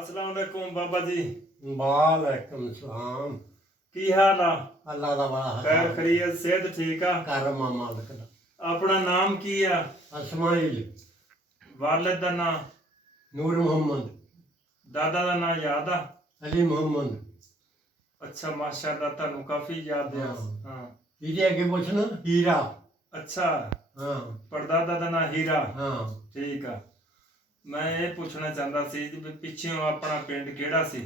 अस्सलाम वालेकुम बाबा जी। वालेकुम सलाम। की हाल आ? अल्लाह दा बड़ा खैर हसाब खरीयत सेहत ठीक आ? करम आ मालिक दा। अपना नाम की आ? इस्माइल वालिद दा नाम? नूर मोहम्मद दादा दा नाम याद आ? अली मोहम्मद। अच्छा माशाअल्लाह ਤੁਹਾਨੂੰ ਕਾਫੀ याद ਆ। हाँ ਹਾਂ ਇਹਦੇ ਅੱਗੇ ਪੁੱਛਣਾ हीरा। ਅੱਛਾ हाँ ਪੜਦਾਦਾ ਦਾ ਨਾਮ ਹੀਰਾ। हाँ ਠੀਕ ਆ। ਮੈਂ ਇਹ ਪੁੱਛਣਾ ਚਾਹੁੰਦਾ ਸੀ ਵੀ ਪਿੱਛੋਂ ਆਪਣਾ ਪਿੰਡ ਕਿਹੜਾ ਸੀ?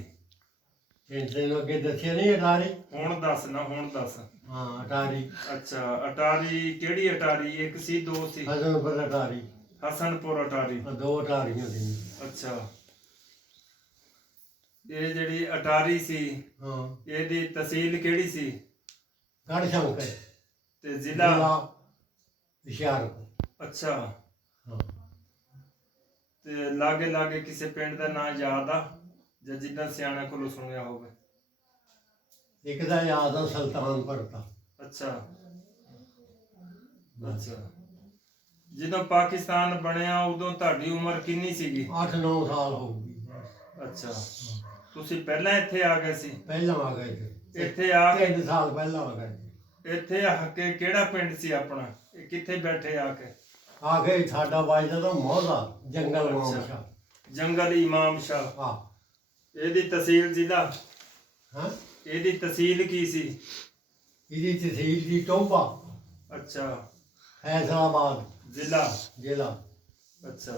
ਤੈਨੂੰ ਅੱਗੇ ਦੱਸਿਆ ਨਹੀਂ ਅਟਾਰੀ। ਹੁਣ ਦੱਸ ਨਾ ਹੁਣ ਦੱਸ। हाँ अटारी ਅੱਛਾ ਅਟਾਰੀ ਕਿਹੜੀ ਅਟਾਰੀ? ਇੱਕ ਸੀ ਦੋ ਸੀ? हसनपुर अटारी। ਹਸਨਪੁਰ ਅਟਾਰੀ। दो अटारियां थी। ਅੱਛਾ ਇਹ ਜਿਹੜੀ ਅਟਾਰੀ ਸੀ हाँ ਇਹਦੀ ਤਹਿਸੀਲ ਕਿਹੜੀ ਸੀ गढ़ शंकर ਤੇ ਜ਼ਿਲ੍ਹਾ? हुशियारपुर। ਅੱਛਾ हाँ ਤੇ ਲਾਗੇ ਲਾਗੇ ਕਿਸੇ ਪਿੰਡ ਦਾ ਨਾਂ ਯਾਦ ਆ ਜਾਂ ਜਿੱਦਾਂ ਸਿਆਣਾ ਕੋਲੋਂ ਸੁਣਿਆ ਹੋਵੇ? एक दा याद आ सुल्तानपुर दा। ਅੱਛਾ ਅੱਛਾ ਜਦੋਂ ਪਾਕਿਸਤਾਨ ਬਣਿਆ ਉਦੋਂ ਤੁਹਾਡੀ ਉਮਰ ਕਿੰਨੀ ਸੀਗੀ? 8-9 साल होगी। ਅੱਛਾ ਤੁਸੀਂ ਪਹਿਲਾਂ ਇੱਥੇ ਆ ਗਏ ਸੀ? पहला आ गए थे। ਇੱਥੇ आ ਕੇ 3 साल पहला आ गए थे। ਇੱਥੇ ਆ ਕੇ ਕਿਹੜਾ ਪਿੰਡ ਸੀ ਆਪਣਾ? ਇਹ ਕਿੱਥੇ ਬੈਠੇ ਆ ਕੇ? आ गए साडा बाजदा तो मौजा जंगल अच्छा। मामशा। ਜੰਗਲ ਇਮਾਮ ਸ਼ਾਹ। हाँ ਇਹਦੀ ਤਹਿਸੀਲ ਜ਼ਿਲ੍ਹਾ? हाँ ਇਹਦੀ ਤਹਿਸੀਲ ਕੀ ਸੀ? इहदी तहसील दी टोबा ਅੱਛਾ फैसलाबाद ਜ਼ਿਲ੍ਹਾ? जिला। ਅੱਛਾ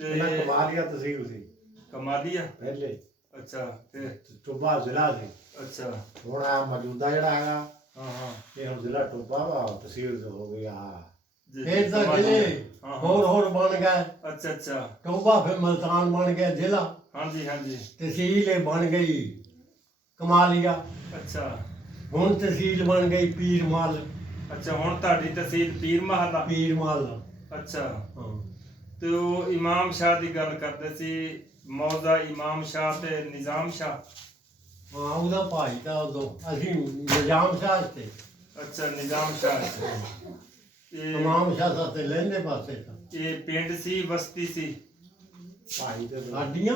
ਇਹਨਾਂ ਤੇ ਕਮਾਲੀਆ ਤਹਿਸੀਲ ਸੀ ਕਮਾਲੀਆ? ਪਹਿਲੇ, ਅੱਛਾ ਫਿਰ? ਟੋਬਾ ਜ਼ਿਲ੍ਹਾ ਸੀ। ਅੱਛਾ ਹੁਣ ਆ ਮੌਜੂਦਾ ਜਿਹੜਾ ਹੈਗਾ ਹਾਂ ਹਾਂ ਇਹ ਹੁਣ ਜ਼ਿਲ੍ਹਾ ਟੋਬਾ ਵਾ, ਤਹਿਸੀਲ ਹੋ ਗਈ ਆ। ਜੀ, फिर तो ਸਮਝ जिले ਗਿਆ। ਹਾਂ, ਹਾਂ। होर बन गए। ਅੱਛਾ ਅੱਛਾ टोबा फिर मुल्तान बन गया जिला। ਹਾਂਜੀ ਹਾਂਜੀ तहसील ये बन गई कमालिया। ਅੱਛਾ हुण तहसील बन गई पीर मल। ਅੱਛਾ ਹੁਣ ਤੁਹਾਡੀ ਤਹਿਸੀਲ ਪੀਰ ਮਹੱਲਾ? पीर मल। ਅੱਛਾ हाँ ਤੇ ਉਹ ਇਮਾਮ ਸ਼ਾਹ ਦੀ ਗੱਲ ਕਰਦੇ ਸੀ, ਮੌਜ਼ਾ ਇਮਾਮ ਸ਼ਾਹ ਤੇ ਨਿਜ਼ਾਮ ਸ਼ਾਹ? हाँ ਉਹਦਾ ਭਾਈ ਤਾਂ ਉਦੋਂ ਅਸੀਂ ਨਿਜ਼ਾਮ ਸ਼ਾਹ ਤੇ ਅੱਛਾ ਨਿਜ਼ਾਮ ਸ਼ਾਹ ਸੀ। ਇਹ ਇਮਾਮ ਸ਼ਾਹ ਸਾਹਿਬ ਤੇ ਲਹਿੰਦੇ ਪਾਸੇ ਤਾਂ ਇਹ ਪਿੰਡ ਸੀ ਬਸਤੀ ਸੀ? ਭਾਈ ਤੇ ਸਾਡੀਆਂ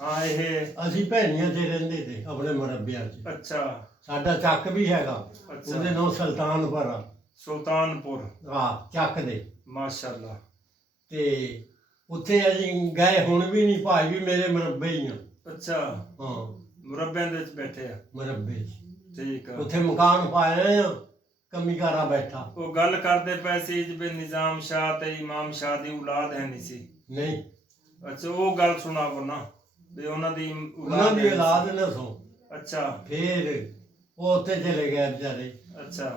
ਹਾਂ ਇਹ ਅਸੀਂ ਭੈਣੀਆਂ ਤੇ ਰਹਿੰਦੇ ਤੇ ਆਪਣੇ ਮਰਬਿਆਂ 'ਚ। ਅੱਛਾ ਸਾਡਾ ਚੱਕ ਵੀ ਹੈਗਾ, ਅੱਛਾ। ਉਹਦੇ ਨਾਂ ਸੁਲਤਾਨਪੁਰ ਆ। ਸੁਲਤਾਨਪੁਰ? ਚੱਕ ਦੇ ਮਾਸ਼ਾਅੱਲਾ। ਤੇ ਉੱਥੇ ਅਸੀਂ ਗਏ, ਹੁਣ ਵੀ ਨਹੀਂ, ਭਾਈ ਵੀ ਮੇਰੇ ਮਰਬੇ ਹੀ ਆ। ਅੱਛਾ ਹਾਂ ਮੁਰੱਬਿਆਂ ਦੇ ਵਿੱਚ ਬੈਠੇ ਆ? ਮਰਬੇ 'ਚ ਠੀਕ ਆ। ਉੱਥੇ ਮਕਾਨ ਪਾਏ ਆ, ਕਮੀਕਾਰਾ ਬੈਠਾ। ਉਹ ਗੱਲ ਕਰਦੇ ਪਏ ਸੀ ਜਿਵੇਂ ਨਿਜ਼ਾਮ ਸ਼ਾਹ ਤੇ ਇਮਾਮ ਸ਼ਾਹ ਦੀ ਔਲਾਦ ਹੈ ਨਹੀਂ ਸੀ? ਨਹੀਂ, ਅੱਛਾ ਉਹ ਗੱਲ ਸੁਣਾਵੋ ਨਾ ਵੀ ਉਹਨਾਂ ਦੀ ਉਹਨਾਂ ਦੀ ਹੈ ਨਹੀਂ ਔਲਾਦ ਸੀ। ਨਾ ਸੋ। ਅੱਛਾ ਫੇਰ ਉਹ ਉੱਥੇ ਚਲੇ ਗਏ ਵਿਚਾਰੇ। ਅੱਛਾ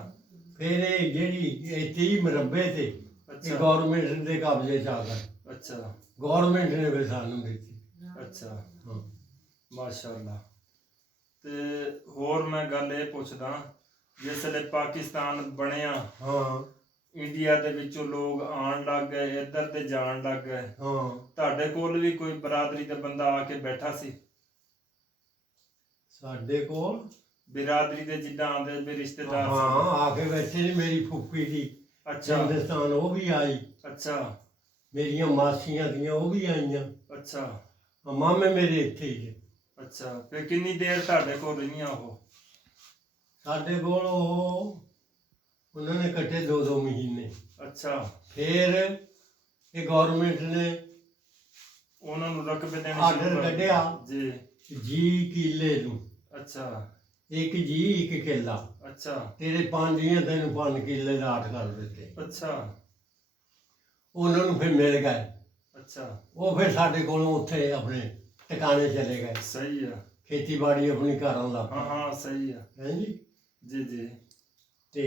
ਫਿਰ ਇਹ ਜਿਹੜੀ ਇਹ 30 ਮਰਬੇ ਤੇ ਇਹ ਅੱਛਾ ਗਵਰਨਮੈਂਟ ਦੇ ਕਬਜ਼ੇ 'ਚ ਆ ਗਏ। ਅੱਛਾ ਗਵਰਨਮੈਂਟ ਨੇ ਵੀ ਸਾਨੂੰ ਦਿੱਤੀ। ਅੱਛਾ ਹਾਂ ਮਾਸ਼ਾਅੱਲਾ। ਤੇ ਹੋਰ ਮੈਂ ਗੱਲ ਇਹ ਪੁੱਛਦਾ, ਜਿਸ ਵੇਲੇ ਪਾਕਿਸਤਾਨ ਬਣਿਆ ਹਾਂ ਇੰਡੀਆ ਦੇ ਵਿੱਚੋਂ ਲੋਕ ਆਉਣ ਲੱਗ ਗਏ, ਇੱਧਰ ਤੇ ਜਾਣ ਲੱਗ ਗਏ, ਹਾਂ ਤੁਹਾਡੇ ਕੋਲ ਵੀ ਕੋਈ ਬਰਾਦਰੀ ਦਾ ਬੰਦਾ ਆ ਕੇ ਬੈਠਾ ਸੀ? ਸਾਡੇ ਕੋਲ ਬਿਰਾਦਰੀ ਦੇ ਜਿੱਦਾਂ ਆਉਂਦੇ ਵੀ ਰਿਸ਼ਤੇਦਾਰ ਹਾਂ ਸੀ? ਆ ਕੇ ਬੈਠੇ ਨੇ। ਮੇਰੀ ਫੁੱਫੀ ਦੀ ਅੱਛਾ ਹਿੰਦੁਸਤਾਨ ਉਹ ਵੀ ਆਈ, ਅੱਛਾ ਮੇਰੀਆਂ ਮਾਸੀਆਂ ਦੀਆਂ ਉਹ ਵੀ ਆਈਆਂ, ਅੱਛਾ ਮਾਮੇ ਮੇਰੇ ਇੱਥੇ ਹੀ ਨੇ। ਅੱਛਾ ਫਿਰ ਕਿੰਨੀ ਦੇਰ ਤੁਹਾਡੇ ਕੋਲ ਰਹੀਆਂ ਉਹ? ਸਾਡੇ ਕੋਲ ਉਹਨਾਂ ਨੇ ਕੱਟੇ 2-2 ਮਹੀਨੇ। ਅੱਛਾ ਫਿਰ ਇਹ ਗਵਰਨਮੈਂਟ ਨੇ ਉਹਨਾਂ ਨੂੰ ਰਕਬੇ ਦੇਣੇ ਆਰਡਰ ਸ਼ੁਰੂ ਕਰ ਕੱਢਿਆ ਜੀ? ਜੀ ਕਿੱਲੇ ਨੂੰ ਅੱਛਾ ਇੱਕ ਜੀ ਇੱਕ ਕਿੱਲਾ। ਅੱਛਾ ਤੇਰੇ 5 ਦੀਆਂ ਤੈਨੂੰ 5 ਕਿੱਲੇ ਲਾਟ ਕਰ ਦਿੱਤੇ। ਅੱਛਾ ਉਹਨਾਂ ਨੂੰ ਫਿਰ ਮਿਲ ਗਏ। ਅੱਛਾ ਉਹ ਫਿਰ ਸਾਡੇ ਕੋਲੋਂ ਉੱਥੇ ਆਪਣੇ ਟਿਕਾਣੇ ਚਲੇ ਗਏ, ਸਹੀ ਆ। ਖੇਤੀਬਾੜੀ ਆਪਣੀ ਕਰਨ ਲੱਗ ਹਾਂ ਪਏ। ਹਾਂ ਸਹੀ ਆ। ਹੈਂ ਜੀ। ਜੀ ਜੀ ਤੇ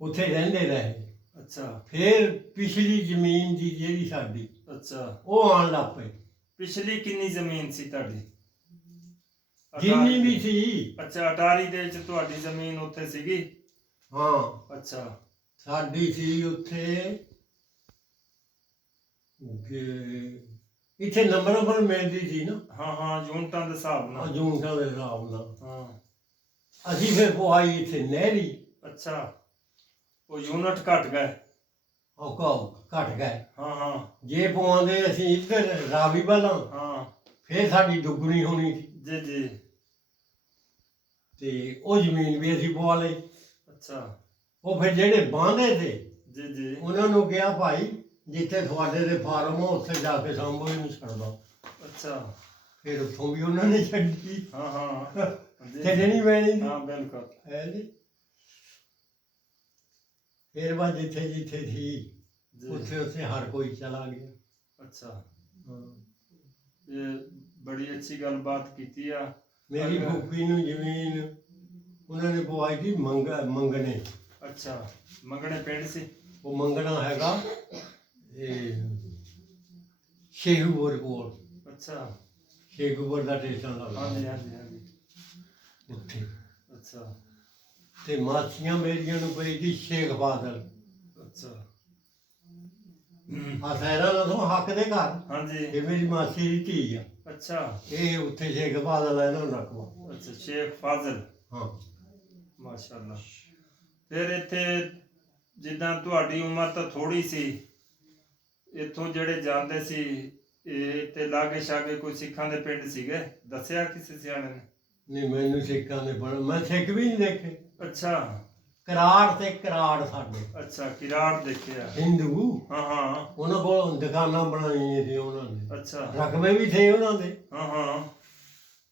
ਉੱਥੇ ਰਹਿੰਦੇ ਰਹੇ। ਅੱਛਾ ਫਿਰ ਪਿਛਲੀ ਜ਼ਮੀਨ ਦੀ ਜਿਹੜੀ ਸਾਡੀ ਅੱਛਾ ਉਹ ਆਉਣ ਲੱਗ ਪਈ, ਪਿਛਲੀ ਕਿੰਨੀ ਜ਼ਮੀਨ ਸੀ ਤੁਹਾਡੀ? ਜਿੰਨੀ ਅਟਾਰੀ ਵੀ ਦੀ? ਸੀ। ਅੱਛਾ ਅਟਾਰੀ ਦੇ ਵਿੱਚ ਤੁਹਾਡੀ ਜ਼ਮੀਨ ਉੱਥੇ ਸੀਗੀ? ਹਾਂ ਅੱਛਾ ਸਾਡੀ ਸੀ ਉੱਥੇ। ਕਿ ਇੱਥੇ ਨੰਬਰ ਮਿਲਦੀ ਸੀ ਨਾ ਹਾਂ ਹਾਂ ਯੂਨਿਟਾਂ ਦੇ ਹਿਸਾਬ ਨਾਲ? ਜੂਨਟਾਂ ਦੇ ਹਿਸਾਬ ਨਾਲ। ਹਾਂ ਅਸੀਂ ਫਿਰ ਪਵਾਈ ਇੱਥੇ ਨਹਿਰੀ। ਅੱਛਾ ਉਹ ਯੂਨਿਟ ਘਟ ਗਏ? ਉਹ ਘਟ ਗਏ। ਹਾਂ ਹਾਂ ਜੇ ਪਵਾਉਂਦੇ ਅਸੀਂ ਇੱਧਰ ਰਾਵੀ ਵੱਲੋਂ ਹਾਂ ਫਿਰ ਸਾਡੀ ਦੁੱਗਣੀ ਹੋਣੀ ਸੀ। ਜੀ ਜੀ ਤੇ ਉਹ ਜ਼ਮੀਨ ਵੀ ਅਸੀਂ ਪਵਾ ਲਈ। ਅੱਛਾ ਉਹ ਫਿਰ ਜਿਹੜੇ ਬਾਂਦੇ ਤੇ ਜੀ ਜੀ ਉਹਨਾਂ ਨੂੰ ਕਿਹਾ ਭਾਈ ਜਿੱਥੇ ਤੁਹਾਡੇ ਦੇ ਫਾਰਮ ਹੋ ਉੱਥੇ ਜਾ ਕੇ ਸਾਂਭੋ, ਇਹਨੂੰ ਛੱਡਦਾ। ਅੱਛਾ ਫਿਰ ਉੱਥੋਂ ਵੀ ਉਹਨਾਂ ਨੇ ਛੱਡੀ। ਹਾਂ ਹਾਂ ਜੀ ਛੱਡਣੀ ਪੈਣੀ ਸੀ। ਹਾਂ ਬਿਲਕੁਲ ਹੈ ਜੀ। ਫਿਰ ਬਾਅਦ ਜਿੱਥੇ ਜਿੱਥੇ ਸੀ ਜੀ ਉੱਥੇ ਉੱਥੇ ਹਰ ਕੋਈ ਚਲਾ ਗਿਆ। ਅੱਛਾ ਹਾਂ। ਇਹ ਬੜੀ ਅੱਛੀ ਗੱਲਬਾਤ ਕੀਤੀ ਆ। ਮੇਰੀ ਫੁੱਫੀ ਨੂੰ ਜ਼ਮੀਨ ਉਹਨਾਂ ਨੇ ਪਵਾਈ ਸੀ ਮੰਗਣੇ। ਅੱਛਾ ਮੰਗਣੇ ਪਿੰਡ ਸੀ। ਉਹ ਮੰਗਣਾ ਹੈਗਾ ਇਹ ਸ਼ੇਖੂਪੁਰ ਕੋਲ। ਅੱਛਾ ਸ਼ੇਖੂਪੁਰ ਦਾ ਸਟੇਸ਼ਨ ਹਾਂਜੀ ਲੱਗਦਾ ਹਾਂਜੀ ਹਾਂਜੀ ਉੱਥੇ। ਅੱਛਾ ਤੇ ਮਾਸੀਆਂ ਮੇਰੀਆਂ ਨੂੰ ਪਈ ਸੀ ਸ਼ੇਖ ਬਾਦਲ। ਅੱਛਾ ਆ ਸਹਿਰਾ ਤੋਂ ਹੱਕ ਦੇ ਘਰ। ਹਾਂਜੀ ਇਹ ਮੇਰੀ ਮਾਸੀ ਦੀ ਧੀ ਆ। ਅੱਛਾ ਇਹ ਉੱਥੇ ਸ਼ੇਖ ਬਾਦਲ ਹੈ ਇਹਨਾਂ ਨੂੰ ਰਕਬਾ। ਅੱਛਾ ਸ਼ੇਖ ਫਾਜ਼ਲ ਹਾਂ। ਮਾਸ਼ਾਅੱਲਾ। ਫਿਰ ਇੱਥੇ ਜਿੱਦਾਂ ਤੁਹਾਡੀ ਉਮਰ ਤਾਂ ਥੋੜੀ ਸੀ, ਇੱਥੋਂ ਜਿਹੜੇ ਜਾਂਦੇ ਸੀ ਇਹ ਤੇ ਲਾਗੇ ਛਾਗੇ ਕੋਈ ਸਿੱਖਾਂ ਦੇ ਪਿੰਡ ਸੀਗੇ, ਦੱਸਿਆ ਕਿਸੇ ਸਿਆਣੇ ਨੇ? ਨਹੀਂ ਮੈਨੂੰ ਸਿੱਖਾਂ ਦੇ ਪੜ੍ਹ ਮੈਂ ਸਿੱਖ ਵੀ ਨਹੀਂ ਦੇਖੇ। ਅੱਛਾ ਕਰਾੜ ਤੇ ਕਰਾੜ ਸਾਡੇ ਅੱਛਾ ਕਿਰਾੜ ਦੇਖਿਆ। ਹਿੰਦੂ। ਹਾਂ ਹਾਂ ਉਹਨਾਂ ਕੋਲ ਦੁਕਾਨਾਂ ਬਣਾਈਆਂ ਸੀ ਉਹਨਾਂ ਨੇ। ਅੱਛਾ ਰਕਬੇ ਵੀ ਥੇ ਉਹਨਾਂ ਦੇ। ਹਾਂ ਹਾਂ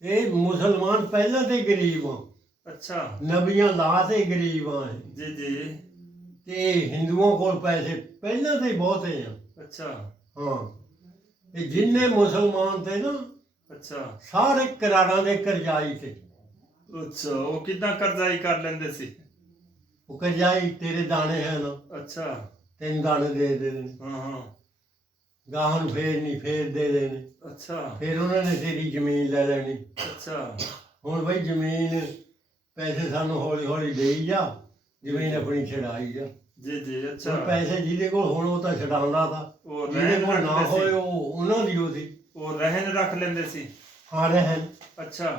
ਇਹ ਮੁਸਲਮਾਨ ਪਹਿਲਾਂ ਤੇ ਗਰੀਬ ਆ, ਅੱਛਾ ਨਬੀਆਂ ਲਾ ਤੇ ਗਰੀਬ ਆ ਇਹ। ਜੀ ਜੀ ਤੇ ਹਿੰਦੂਆਂ ਕੋਲ ਪੈਸੇ ਪਹਿਲਾਂ ਤੇ ਬਹੁਤੇ ਆ। ਅੱਛਾ ਹਾਂ। ਇਹ ਜਿੰਨੇ ਮੁਸਲਮਾਨ ਤੇ ਨਾ ਅੱਛਾ ਸਾਰੇ ਕਰਾਰਾਂ ਦੇ ਕਰਜ਼ਾਈ ਤੇ। ਅੱਛਾ ਉਹ ਕਿੱਦਾਂ ਕਰਜ਼ਾਈ ਕਰ ਲੈਂਦੇ ਸੀ? ਉਹ ਕਰਜ਼ਾਈ ਤੇਰੇ ਦਾਣੇ ਹਨ, ਅੱਛਾ ਤੈਨੂੰ ਦਾਣੇ ਦੇ ਦੇਣੇ, ਹਾਂ ਹਾਂ ਗਾਹਾਂ ਨੂੰ ਫੇਰ ਨਹੀਂ ਫੇਰ ਦੇ ਦੇਣੇ। ਅੱਛਾ ਫਿਰ ਉਹਨਾਂ ਨੇ ਤੇਰੀ ਜ਼ਮੀਨ ਲੈ ਲੈਣੀ। ਅੱਛਾ ਹੁਣ ਬਈ ਜ਼ਮੀਨ ਪੈਸੇ ਸਾਨੂੰ ਹੌਲੀ ਹੌਲੀ ਦੇਈ ਜਾ, ਜ਼ਮੀਨ ਆਪਣੀ ਛਡਾਈ ਜਾ। ਜੀ ਜੀ ਹੁਣ ਅੱਛਾ ਪੈਸੇ ਜਿਹਦੇ ਕੋਲ ਹੁਣ ਉਹ ਤਾਂ ਛਡਾਉਂਦਾ ਤਾ, ਉਹ ਜਿਹਦੇ ਰਹਿਣ ਕੋਲ ਨਾ ਰੱਖਦੇ ਹੋਏ ਸੀ, ਉਹ ਉਹਨਾਂ ਦੀ ਉਹਦੀ ਉਹ ਰਹਿਣ ਰੱਖ ਲੈਂਦੇ ਸੀ। ਹਾਂ ਰਹਿਣ। ਅੱਛਾ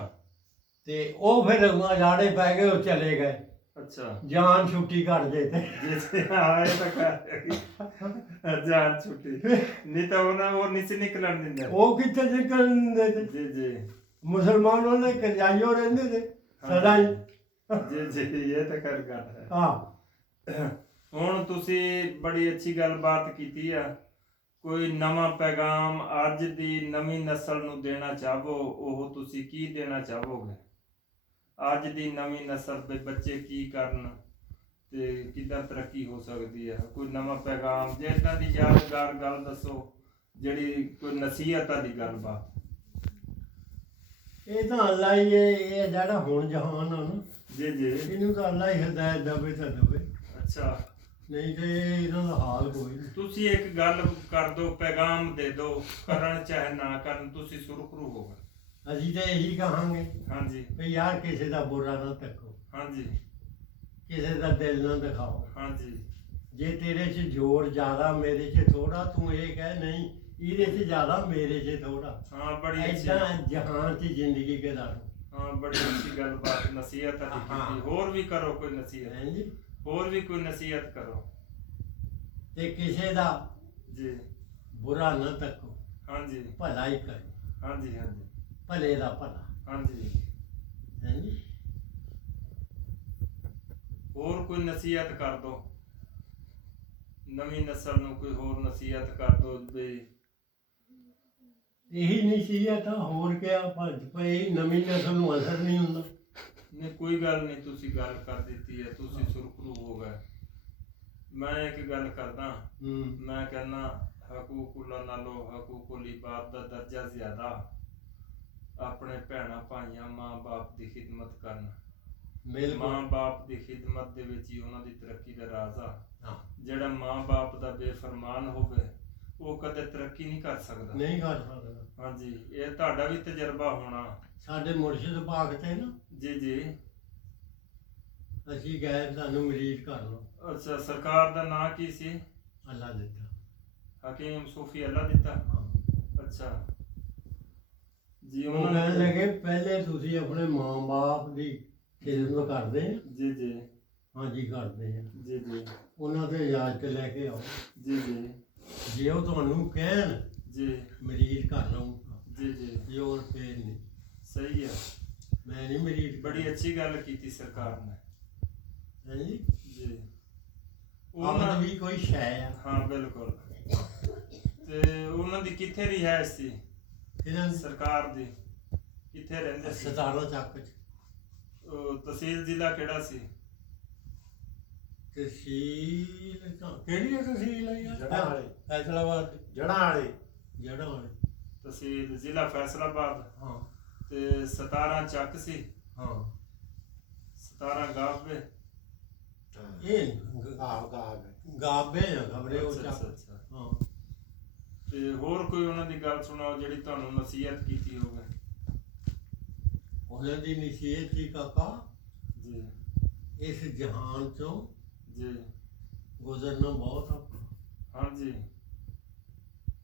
ਤੇ ਉਹ ਫਿਰ ਲਾੜੇ ਪੈ ਗਏ, ਉਹ ਚਲੇ ਗਏ। ਅੱਛਾ ਜਾਨ ਛੁੱਟੀ ਕਰ ਦੇ ਤੇ। ਜੀ ਹਾਂ ਇਹ ਤਾਂ ਕਰ ਜਾਨ ਛੁੱਟੀ ਨਹੀਂ ਤਾਂ ਉਹ ਨਹੀਂ ਸੀ ਨਿਕਲਣ ਦਿੰਦੇ। ਉਹ ਕਿੱਥੇ ਨਿਕਲਣ ਦਿੰਦੇ ਤੇ? ਜੀ ਜੀ ਮੁਸਲਮਾਨ ਉਹਨੇ ਕਰਜ਼ਾਈਓ ਰਹਿੰਦੇ ਤੇ ਸਦਾ ਹੀ। ਜੀ ਜੀ ਇਹ ਤਾਂ ਕਰ ਗੱਲ ਹੈ। ਹਾਂ। ਹੁਣ ਤੁਸੀਂ ਬੜੀ ਅੱਛੀ ਗੱਲਬਾਤ ਕੀਤੀ ਆ। ਕੋਈ ਨਵਾਂ ਪੈਗਾਮ ਅੱਜ ਦੀ ਨਵੀਂ ਨਸਲ ਨੂੰ ਦੇਣਾ ਚਾਹੋ, ਉਹ ਤੁਸੀਂ ਕੀ ਦੇਣਾ ਚਾਹੋਗੇ? ਅੱਜ ਦੀ ਨਵੀਂ ਨਸਲ ਦੇ ਬੱਚੇ ਕੀ ਕਰਨ ਤੇ ਕਿੱਦਾਂ ਤਰੱਕੀ ਹੋ ਸਕਦੀ ਹੈ? ਕੋਈ ਨਵਾਂ ਪੈਗਾਮ ਜੇ ਇੱਦਾਂ ਦੀ ਯਾਦਗਾਰ ਗੱਲ ਦੱਸੋ, ਜਿਹੜੀ ਕੋਈ ਨਸੀਹਤ ਵਾਲੀ ਗੱਲਬਾਤ। ਇਹ ਤਾਂ ਅੱਲਾ ਹੀ ਹੈ, ਇਹ ਜਿਹੜਾ ਹੁਣ ਜਹਾਨ ਆ ਨਾ, ਜੀ ਜੀ ਇਹਨੂੰ ਤਾਂ ਅੱਲਾ ਹੀ ਹਦਾਇਤ ਦੇਵੇ ਤਾਂ ਦੇਵੇ, ਅੱਛਾ ਨਹੀਂ ਤੇ ਇਹਨਾਂ ਦਾ ਹਾਲ ਕੋਈ ਨਹੀਂ। ਤੁਸੀਂ ਇੱਕ ਗੱਲ ਕਰ ਦਿਓ, ਪੈਗਾਮ ਦੇ ਦਿਓ, ਕਰਨ ਚਾਹੇ ਨਾ ਕਰਨ, ਤੁਸੀਂ ਸੁਰਖਰੂ ਹੋਵੋ। ਅਸੀਂ ਤਾਂ ਇਹੀ ਕਹਾਂਗੇ ਹਾਂਜੀ ਵੀ ਯਾਰ ਕਿਸੇ ਦਾ ਬੁਰਾ ਨਾ ਤੱਕੋ, ਹਾਂਜੀ ਕਿਸੇ ਦਾ ਦਿਲ ਨਾ ਦਿਖਾਓ। ਹਾਂਜੀ ਜੇ ਤੇਰੇ 'ਚ ਜ਼ੋਰ ਜ਼ਿਆਦਾ ਮੇਰੇ 'ਚ ਥੋੜਾ, ਤੂੰ ਇਹ ਕਹਿ ਨਹੀਂ ਇਹਦੇ 'ਚ ਜ਼ਿਆਦਾ ਮੇਰੇ 'ਚ ਥੋੜਾ। ਹਾਂ ਬੜੀ ਅੱਛੀ ਏਦਾਂ ਜਹਾਨ 'ਚ ਜ਼ਿੰਦਗੀ ਗੁਜ਼ਾਰੋ। ਹਾਂ ਬੜੀ ਅੱਛੀ ਗੱਲਬਾਤ ਨਸੀਹਤ ਵਾਲੀ ਕੀਤੀ। ਹੋਰ ਵੀ ਕਰੋ ਕੋਈ ਨਸੀਹਤ, ਹਾਂਜੀ। ਹੋਰ ਵੀ ਕੋਈ ਨਸੀਹਤ ਕਰੋ ਤੇ ਕਿਸੇ ਦਾ ਜੀ। ਬੁਰਾ ਨਾ ਤੱਕੋ, ਹਾਂਜੀ ਭਲਾ ਹੀ ਕਰੋ, ਹਾਂਜੀ ਹਾਂਜੀ ਭਲੇ ਦਾ ਭਲਾ। ਹਾਂਜੀ ਹਾਂਜੀ। ਹੋਰ ਕੋਈ ਨਸੀਹਤ ਕਰ ਦੋ, ਨਵੀਂ ਨਸਲ ਨੂੰ ਕੋਈ ਹੋਰ ਨਸੀਹਤ ਕਰ ਦੋ ਵੀ। ਇਹੀ ਨਹੀਂ ਸੀ ਤਾਂ ਹੋਰ ਕਿਆ ਭੱਜ ਪਈ, ਨਵੀਂ ਨਸਲ ਨੂੰ ਅਸਰ ਨਹੀਂ ਹੁੰਦਾ। ਨਹੀਂ ਕੋਈ ਗੱਲ ਨਹੀਂ, ਤੁਸੀਂ ਗੱਲ ਕਰ ਦਿੱਤੀ ਹੈ, ਤੁਸੀਂ ਸੁਰਖਰੂ ਹੋ ਗਏ। ਮੈਂ ਇੱਕ ਗੱਲ ਕਰਦਾ, ਮੈਂ ਕਹਿੰਦਾ ਹਕੂਕੁल्लाह ਨਾਲੋਂ ਹਕੂਕੁਲ ਇਬਾਦ ਦਾ ਦਰਜਾ ਜ਼ਿਆਦਾ। ਆਪਣੇ ਭੈਣਾਂ ਭਾਈਆਂ ਮਾਂ ਬਾਪ ਦੀ ਖਿਦਮਤ ਕਰਨ। ਮਾਂ ਬਾਪ ਦੀ ਖਿਦਮਤ ਦੇ ਵਿੱਚ ਹੀ ਉਹਨਾਂ ਦੀ ਤਰੱਕੀ ਦਾ ਰਾਜ਼ ਆ। ਜਿਹੜਾ ਮਾਂ ਬਾਪ ਦਾ ਬੇਫਰਮਾਨ ਹੋਵੇ ਉਹ ਕਦੇ ਤਰੱਕੀ ਨਹੀਂ ਕਰ ਸਕਦਾ। ਨਹੀਂ ਕਰ ਸਕਦਾ। ਹਾਂਜੀ ਇਹ ਤੁਹਾਡਾ ਵੀ ਤਜਰਬਾ ਹੋਣਾ। ਸਾਡੇ ਮੁਰਸ਼ਿਦ ਪਾਕ ਤੇ ਨਾ ਜੀ ਜੀ ਅਸੀਂ ਗਏ, ਸਾਨੂੰ ਮਰੀਜ਼ ਕਰ ਲਓ। ਅੱਛਾ ਸਰਕਾਰ ਦਾ ਨਾਂ ਕੀ ਸੀ? ਅੱਲਾ ਦਿੱਤਾ। ਹਕੀਮ ਸੂਫੀ ਅੱਲਾ ਦਿੱਤਾ। ਹਾਂ। ਅੱਛਾ ਜੀ ਉਹ ਉਹਨਾਂ ਕਹਿਣ ਨੇ ਲੱਗੇ ਪਹਿਲੇ ਤੁਸੀਂ ਆਪਣੇ ਮਾਂ ਬਾਪ ਦੀ ਖਿਦਮਤ ਕਰਦੇ ਆ। ਜੀ ਜੀ ਹਾਂਜੀ ਕਰਦੇ ਆ। ਜੀ ਜੀ ਉਹਨਾਂ ਤੇ ਇਜਾਜ਼ਤ ਲੈ ਕੇ ਆਓ। ਜੀ ਜੀ ਜੇ ਉਹ ਤੁਹਾਨੂੰ ਕਹਿਣ ਜੀ ਮਰੀਜ਼ ਕਰ ਲਊਗਾ, ਜੀ ਜੀ ਜ਼ੋਰ ਫੇਰ ਨਹੀਂ। ਸਹੀ ਹੈ। ਮੈਂ ਨਹੀਂ ਮਰੀਜ਼ ਬੜੀ ਅੱਛੀ ਗੱਲ ਕੀਤੀ ਸਰਕਾਰ ਨੇ। ਹੈ ਜੀ। ਜੀ ਉਹਨਾਂ ਵੀ ਕੋਈ ਸ਼ੈ ਆ। ਹਾਂ ਬਿਲਕੁਲ। ਤੇ ਉਹਨਾਂ ਦੀ ਕਿੱਥੇ ਰਿਹਾਇਸ਼ ਸੀ ਇਹਨਾਂ ਦੀ ਸਰਕਾਰ ਦੀ? ਕਿੱਥੇ ਰਹਿੰਦੇ ਸੀ? 17 ਚੱਕ ਚ ਤਹਿਸੀਲ ਜ਼ਿਲ੍ਹਾ ਕਿਹੜਾ ਸੀ? ਤਹਿਸੀਲ ਕਿਹੜੀ ਹੈ ਤਹਿਸੀਲ ਹੈ ਯਾਰ? ਜੜ੍ਹਾਂ ਵਾਲੀ। ਫੈਸਲਾਬਾਦ ਦੀ। ਜੜ੍ਹਾਂ ਵਾਲੀ। ਜੜ੍ਹਾਂ ਵਾਲੀ। ਤਹਿਸੀਲ ਜ਼ਿਲ੍ਹਾ ਫੈਸਲਾਬਾਦ। ਹਾਂ ਤੇ 17 ਚੱਕ ਸੀ, ਹਾਂ 17 ਗਾਵੇ। ਇਹ ਗਾਗ ਗਾਬੇ ਆ ਖਬਰੇ ਉਹ ਅੱਛਾ, ਚੱਕ। ਅੱਛਾ। ਹਾਂ ਤੇ ਹੋਰ ਕੋਈ ਉਹਨਾਂ ਦੀ ਗੱਲ ਸੁਣਾਓ ਜਿਹੜੀ ਤੁਹਾਨੂੰ ਨਸੀਹਤ ਕੀਤੀ ਹੋਵੇ। ਉਹਨਾਂ ਦੀ ਨਸੀਹਤ ਸੀ ਕਾਕਾ, ਜੀ ਇਸ ਜਹਾਨ ਚੋਂ ਜੀ ਗੁਜ਼ਰਨਾ ਬਹੁਤ ਔਖਾ। ਹਾਂਜੀ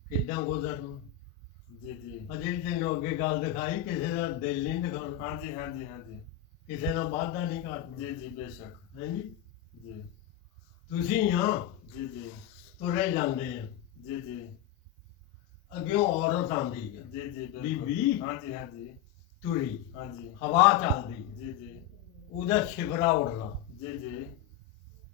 ਕਿੱਦਾਂ ਗੁਜ਼ਰਨਾ? ਜੀ ਜੀ ਅਜੇ ਤੈਨੂੰ ਅੱਗੇ ਗੱਲ ਦਿਖਾਈ, ਕਿਸੇ ਦਾ ਦਿਲ ਨਹੀਂ ਦਿਖਾਉਣਾ, ਹਾਂਜੀ ਹਾਂਜੀ ਹਾਂਜੀ ਕਿਸੇ ਨਾਲ ਵਾਅਦਾ ਨਹੀਂ ਕਰਨਾ। ਜੀ ਜੀ ਬੇਸ਼ੱਕ। ਹੈ ਜੀ। ਜੀ ਤੁਸੀਂ ਆ ਜੀ ਜੀ ਤੁਰੇ ਜਾਂਦੇ ਆ, ਜੀ ਜੀ ਅੱਗੇ ਔਰਤ ਆਉਂਦੀ ਆ, ਜੀ ਜੀ ਬਿਲਕੁਲ। ਬੀਬੀ ਹਾਂਜੀ ਹਾਂਜੀ ਤੁਰੀ, ਹਾਂਜੀ ਹਵਾ ਚੱਲਦੀ, ਜੀ ਜੀ ਉਹਦਾ ਛਿਬਰਾ ਉੜਨਾ, ਜੀ ਜੀ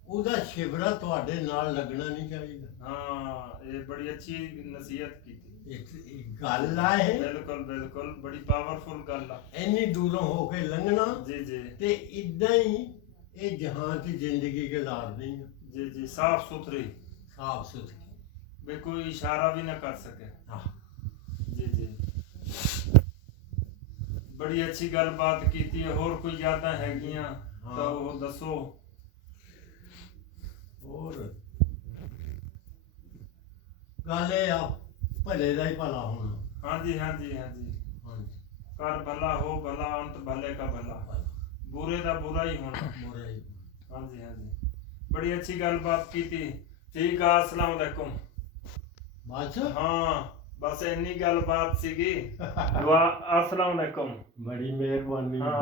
ਉਹਦਾ ਛਿਬਰਾ ਤੁਹਾਡੇ ਨਾਲ ਲੱਗਣਾ ਨਹੀਂ ਚਾਹੀਦਾ। ਹਾਂ ਇਹ ਬੜੀ ਅੱਛੀ ਨਸੀਹਤ ਕੀਤੀ। ਇੱਕ ਗੱਲ ਆ ਇਹ, ਬਿਲਕੁਲ ਬਿਲਕੁਲ ਬੜੀ ਪਾਵਰਫੁਲ ਗੱਲ ਆ। ਇੰਨੀ ਦੂਰੋਂ ਹੋ ਕੇ ਲੰਘਣਾ ਜੀ ਜੀ ਤੇ ਇਦਾਂ ਹੀ ਇਹ ਜਹਾਨ 'ਚ ਜ਼ਿੰਦਗੀ ਗੁਜ਼ਾਰਨੀ ਆ, ਜੀ ਜੀ ਸਾਫ ਸੁਥਰੀ, ਸਾਫ ਸੁਥਰੀ। ਵੀ ਕੋਈ ਇਸ਼ਾਰਾ ਵੀ ਨਾ ਕਰ ਸਕੇ। ਆਹ, ਜੀ ਜੀ ਬੜੀ ਅੱਛੀ ਗੱਲਬਾਤ ਕੀਤੀ ਹੈ। ਹੋਰ ਕੋਈ ਯਾਦਾਂ ਹੈਗੀਆਂ ਤਾਂ ਉਹ ਦੱਸੋ। ਹੋਰ ਗੱਲ ਇਹ ਆ, ਭਲੇ ਦਾ ਹੀ ਭਲਾ ਹੋਣਾ। ਹਾਂਜੀ ਹਾਂਜੀ ਹਾਂਜੀ ਹਾਂਜੀ ਕਰ ਭਲਾ ਹੋ ਭਲਾ ਅੰਤ ਭਲੇ ਕਾ ਭਲਾ, ਬੁਰੇ ਦਾ ਬੁਰਾ ਹੀ ਹੋਣਾ। ਮੋਰੇ ਹੀ। ਹਾਂਜੀ ਹਾਂਜੀ ਬੜੀ ਅੱਛੀ ਗੱਲਬਾਤ ਕੀਤੀ। ਠੀਕ ਆ, ਅਸਲਾਮ ਵਾਲੇਕੁਮ। ਬਸ ਹਾਂ ਬਸ ਇੰਨੀ ਗੱਲਬਾਤ ਸੀਗੀ। ਦੁਆ ਅਸਲਾਮ ਵਾਲੇਕੁਮ। ਬੜੀ ਮਿਹਰਬਾਨੀ। ਹਾਂ